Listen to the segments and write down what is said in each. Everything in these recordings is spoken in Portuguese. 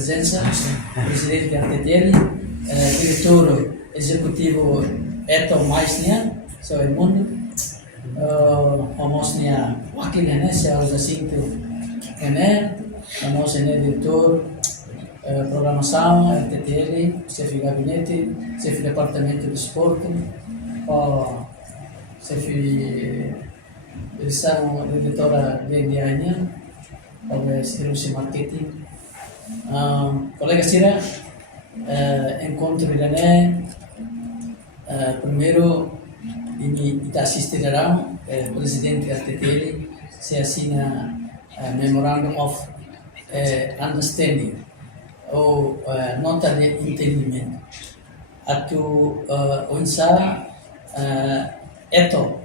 presença, presidente RTTL, diretor executivo Eto Maisnia, so Edmundo, famosnya wakil ini, saya Jacinto ini, famosnya diretor programação RTTL, chefe de gabinete, chefe de departamento de esporte, chefe de direção editora de DNI, oleh Sirus Marketing. Colega Sira, encontro ini, primeiro ini kita assistirão, presidente RTTL, se assina Memorandum of Understanding, ou nota de entendimento. Atu unsa eto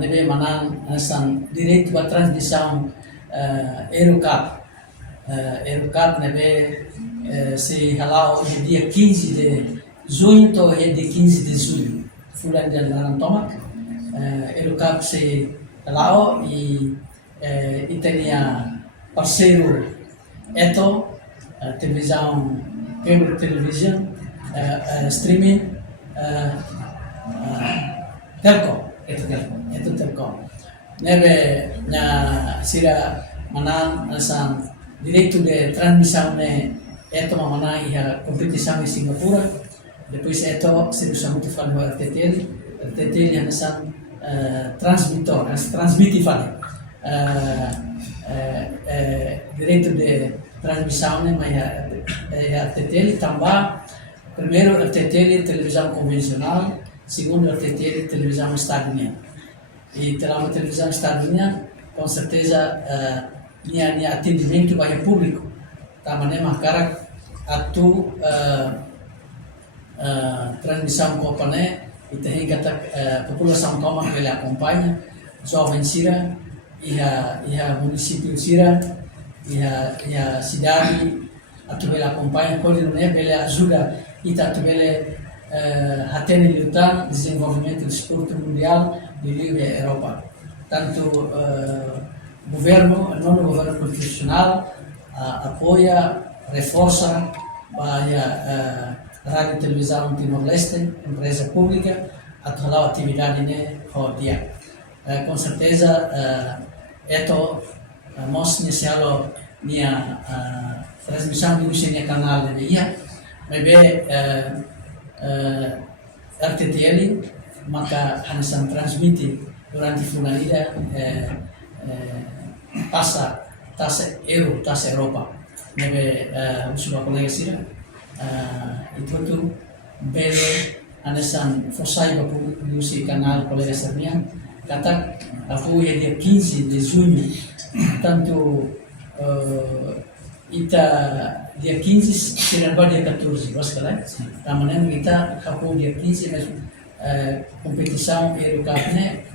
nebe manan asan direito à transmissão Eurocap. Eurocap nebe se halau de dia 15 de junho to de 15 de julho. Fulan de Larantomac. Eurocap se halau e itenia parceiro eto televisão, cable television, streaming, telco, itu telco. Nebe na sira manan asam direito de transmissão ne eto mamana ia competição em Singapura. Depois eto se usa muito falo RTTL, RTTL yang asam transmitor, transmite falo. Direito de transmissão né, mas a RTTL também, primeiro RTTL televisão convencional, segundo RTTL televisão estadunidense. E terá televisão estadunidense, com certeza minha atendimento vai público, também marcar a tu transmissão companhia e tem que a população toma que ele acompanha, jovem Sira e a município Sira e a cidade atubela acompanha quando não é ela ajuda e atubela atende lutar desenvolvimento do esporte mundial de livre Europa tanto governo não governo constitucional apoia reforça a rádio e televisão Timor-Leste empresa pública atual atividade né dia com certeza nós nesse ano minha transmissão do meu canal de dia, mas RTTL maka hanya transmite durante fulanida taça Europa, mas sudah colega sira itu tu bele hanya fossai bapu do canal colega Sernian kata aku ya dia 15 de junho tanto ita dia 15 será dia 14 mas kalau tamannya kita aku dia 15 mas competição Eurocap né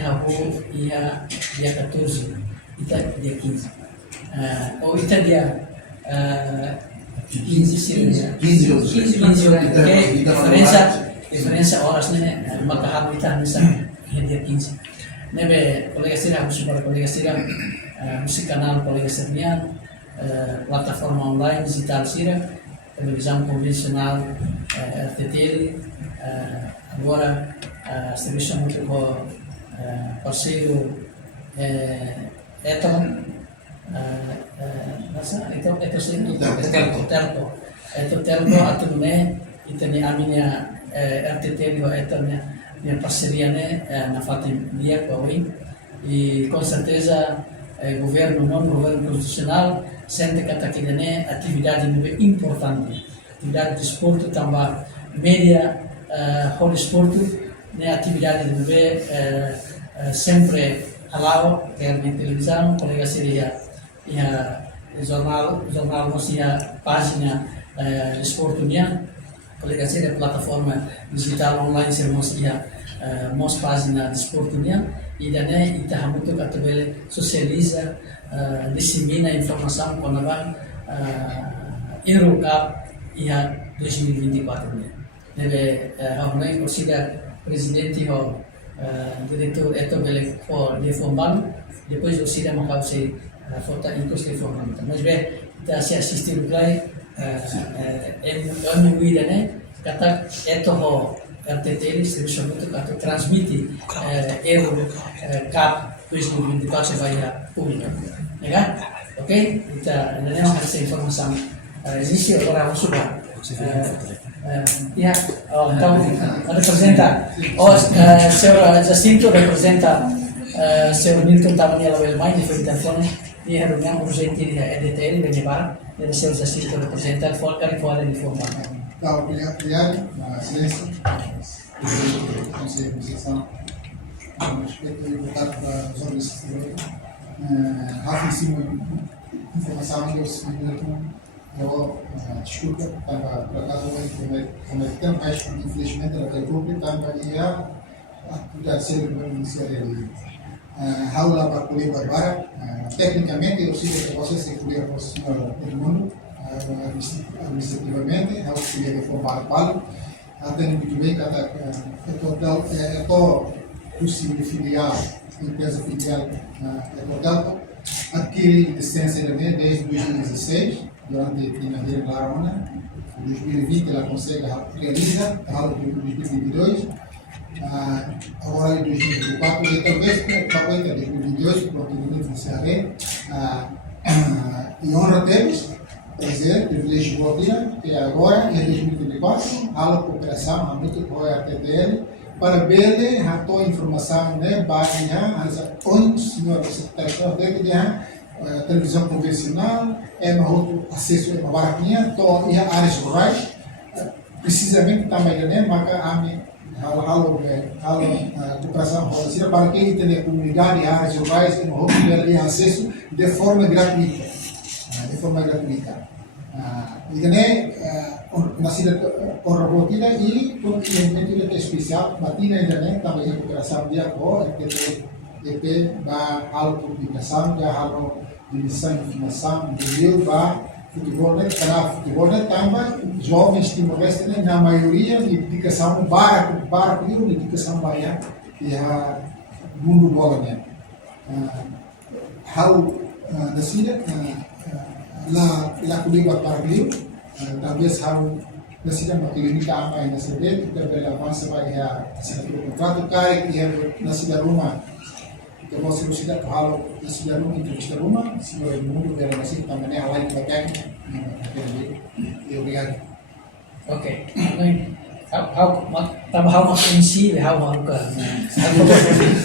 aku ia dia 14 ita dia 15 ou ita dia 15 será 15 diferença horas né maka aku ita misalnya dia 15 nebe colega Sira para colega Sira musik canal colega Sernian plataforma online digital Sira televisão convencional RTTL agora serviço muito com parceiro Eton Telco atume itani aminya RTTL Eton minha parceria né na Fatim dia com e com certeza governo não governo constitucional sente que aqui né atividade muito importante atividade de esporte também média hall esporte né atividade muito sempre halau quer na televisão colega seria jornal nossa página esporte minha colega seria plataforma digital online sermos mos página de esporte minha e daí kita hamutu katubele socializa dissemina informação com a Eurocap ia 2024 né deve hamulai consiga presidente ho diretor eto bele for de formal depois o sida makau se foto inclusive formal mas kita se assistir play MUI dane kata eto ho RTTL serviço muito kata transmite Euro Cup 2024 sebagai público, ya, oke? Kita não kasih informasi inisi orang sudah ya, então representa senhor Jacinto representa senhor Milton Tamanela Welmai de Feitação e a reunião urgente da EDTL de Nevar e senhor Jacinto representa Folcar e fora de forma. Obrigado, Excelência, Conselho de Administração, respeito e votar para os órgãos de Rafa em cima informação que eu desculpa, estava para casa hoje, como é tempo, mas infelizmente ela tem público, estava a ser o Ministério Raula para colher Barbara. Tecnicamente, eu sei que vocês têm que colher para o senhor Edmundo, administrativamente, é o que queria informar para até muito bem, é todo possível filial, empresa filial Delta, adquire licença desde 2016, durante a Primeira Clarona. Em 2020 ela consegue realizar, a aula de 2022, agora em 2024, e talvez para em 2022, provavelmente encerrarei, e honra temos, prazer, privilégio de voltar, que agora em 2024, a aula de cooperação, a muito boa RTTL, para ver a tua informação, né, baseada onde o senhor secretário de televisão convencional, outro acesso a uma baratinha, todas as áreas rurais, precisamente também, né, marca a cooperação rural, para quem tem a comunidade e áreas rurais, que não tem acesso de forma gratuita. E também, na cidade corroborativa e com elemento especial, matina internet também a cooperação de acordo, que vai a publicação, já a divisão de informação, de futebol, futebol também, jovens timorestes, na maioria, de educação, para de educação baiana, e a mundo bola, né? Da cidade, la kuliba parliu, talvez na cidade uma clínica ama na cidade, que também avança vai a assinatura do contrato, cara que na cidade Roma, que você não cidade halo na cidade Roma, entrevista Roma, se não é mundo ver na cidade também a live da técnica, e obrigado. Ok, how makinsi, how maruka.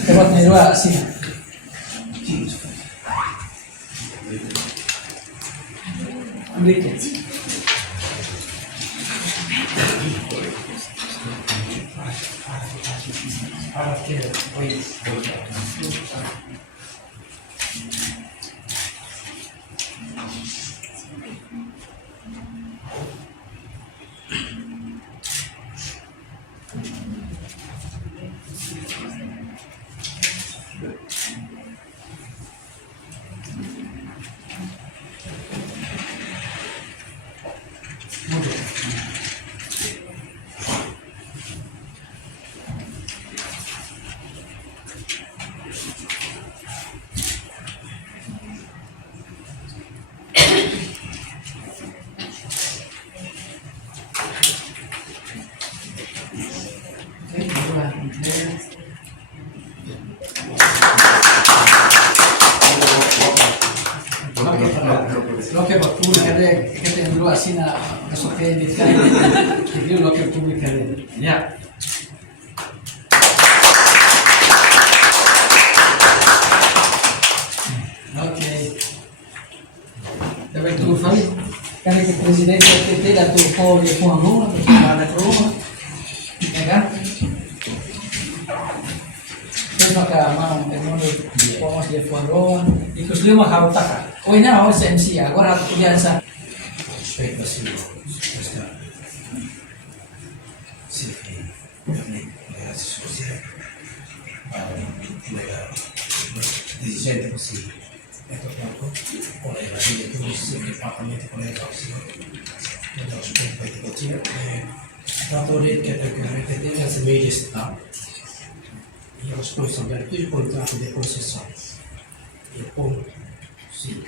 Dapat nilai sih. Ambil lo que publicaré, que te envió así na sociedad de que lo que publicaré. Ya. Ok. Também tu foi? Cara que presidente da PT da tu povo com a Roma, tu fala da Roma. Pegar? Maka mano mundo pomos de Roma e que os lima harutaka. Oi na hoje MC agora tu punya sa. Respeito assim. Sim. Dirigente così, ecco proprio, collega, dire che non si sente fattamente collega così, non so come di cucina, dato che perché tenga se meglio sta, io responsabile più il contratto di concessione, e poi sì,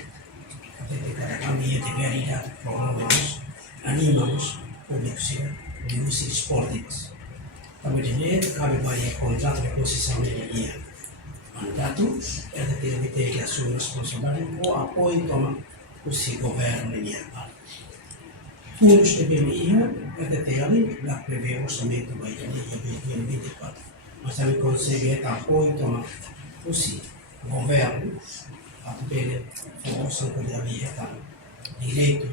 kami de realidade promovemos, animamos públicos de usos esportivos. Kami de kami bagi contrato de concessão de energia. Mandato é de ter que assumir responsabilidade ou apoio toma o seu governo de Nepal. Fundos de BMI é de ter ali lá prevê o orçamento da energia 2024. Mas também consegue apoio toma o seu governo a ter força de aviação direito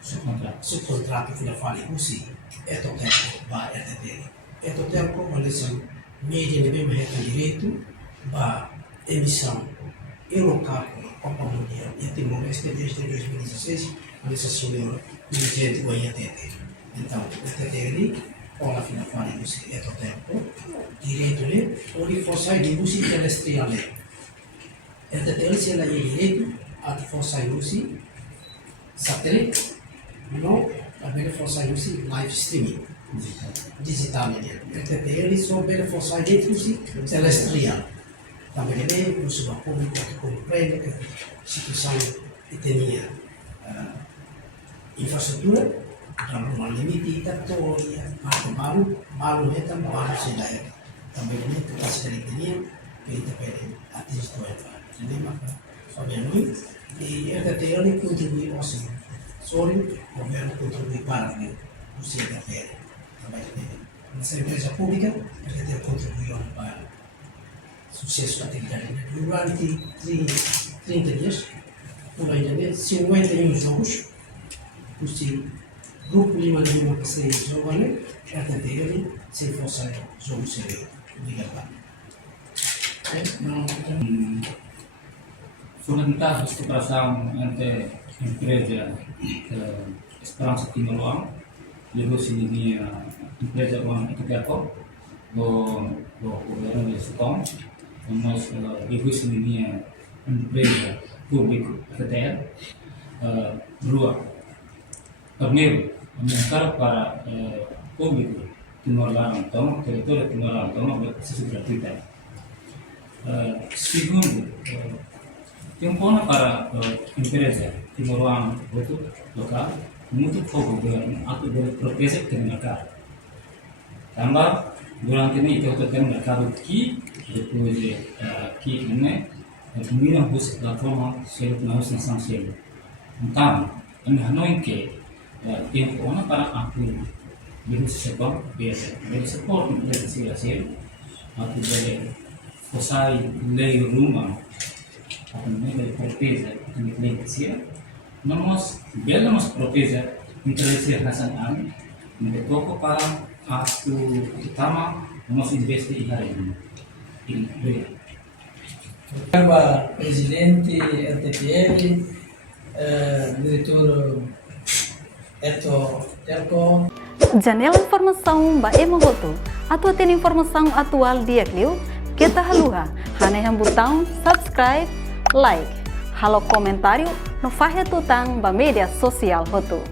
subcontrato que fale così é o tempo vai é o tempo quando são mídia de mesmo direito vai emissão eurocarro Copa Mundial e tem momento desde 2016 quando se assumiu o dirigente do IATT. Então o TTL com a fina fale così é o tempo direito lhe ou de força de uso terrestrial é TTL se ela é direito a de força de uso satellite no abbiamo forza usi live streaming digital media ele só bene forza usi terrestrial também ele usa o público que compreende que situação que tinha infraestrutura dalam rumah limiti teoria baru itu baru sedaya também ele capacitasi dia kita pede atis itu jadi maka soalnya e a teoria contribui ao sim. Só o governo contribui para o seu papel. Nessa empresa pública, a gente contribui para o sucesso da atividade. Durante 30 dias, por aí, 51 jogos, o grupo Lima de Lima que se joga, a teoria, se fosse jogo sério. Obrigado. Fundamental cooperação entre a empresa Esperança Timor, negócio de empresa One Ecotelco, do governo de Sutton, nós negócio de empresa pública TTL, rua. Primeiro, aumentar para público Timor-Leste, então, território Timor-Leste, então, acesso gratuito. Segundo, impõe para a empresa Timor-Leste local muito pouco governo atau dari proteger ke mercado. Tambah durante ini kita akan mercado aqui depois aqui ini primeira vez plataforma selo nós nação selo. Então, não que impõe para apoio dari sebuah biasa dari support empresa selo atau dari posai lei rumah atau dari proteger inteligência nós belamos proteger inteligência nasional untuk para ato utama nós investi in Para presidente RTPL, diretor Eto Telco. Janela informação ba Emogoto. Atua tem informação atual dia Clio. Kita haluha. Hane botão subscribe, like. Halo komentário no fahe tutang ba media sosial hotu.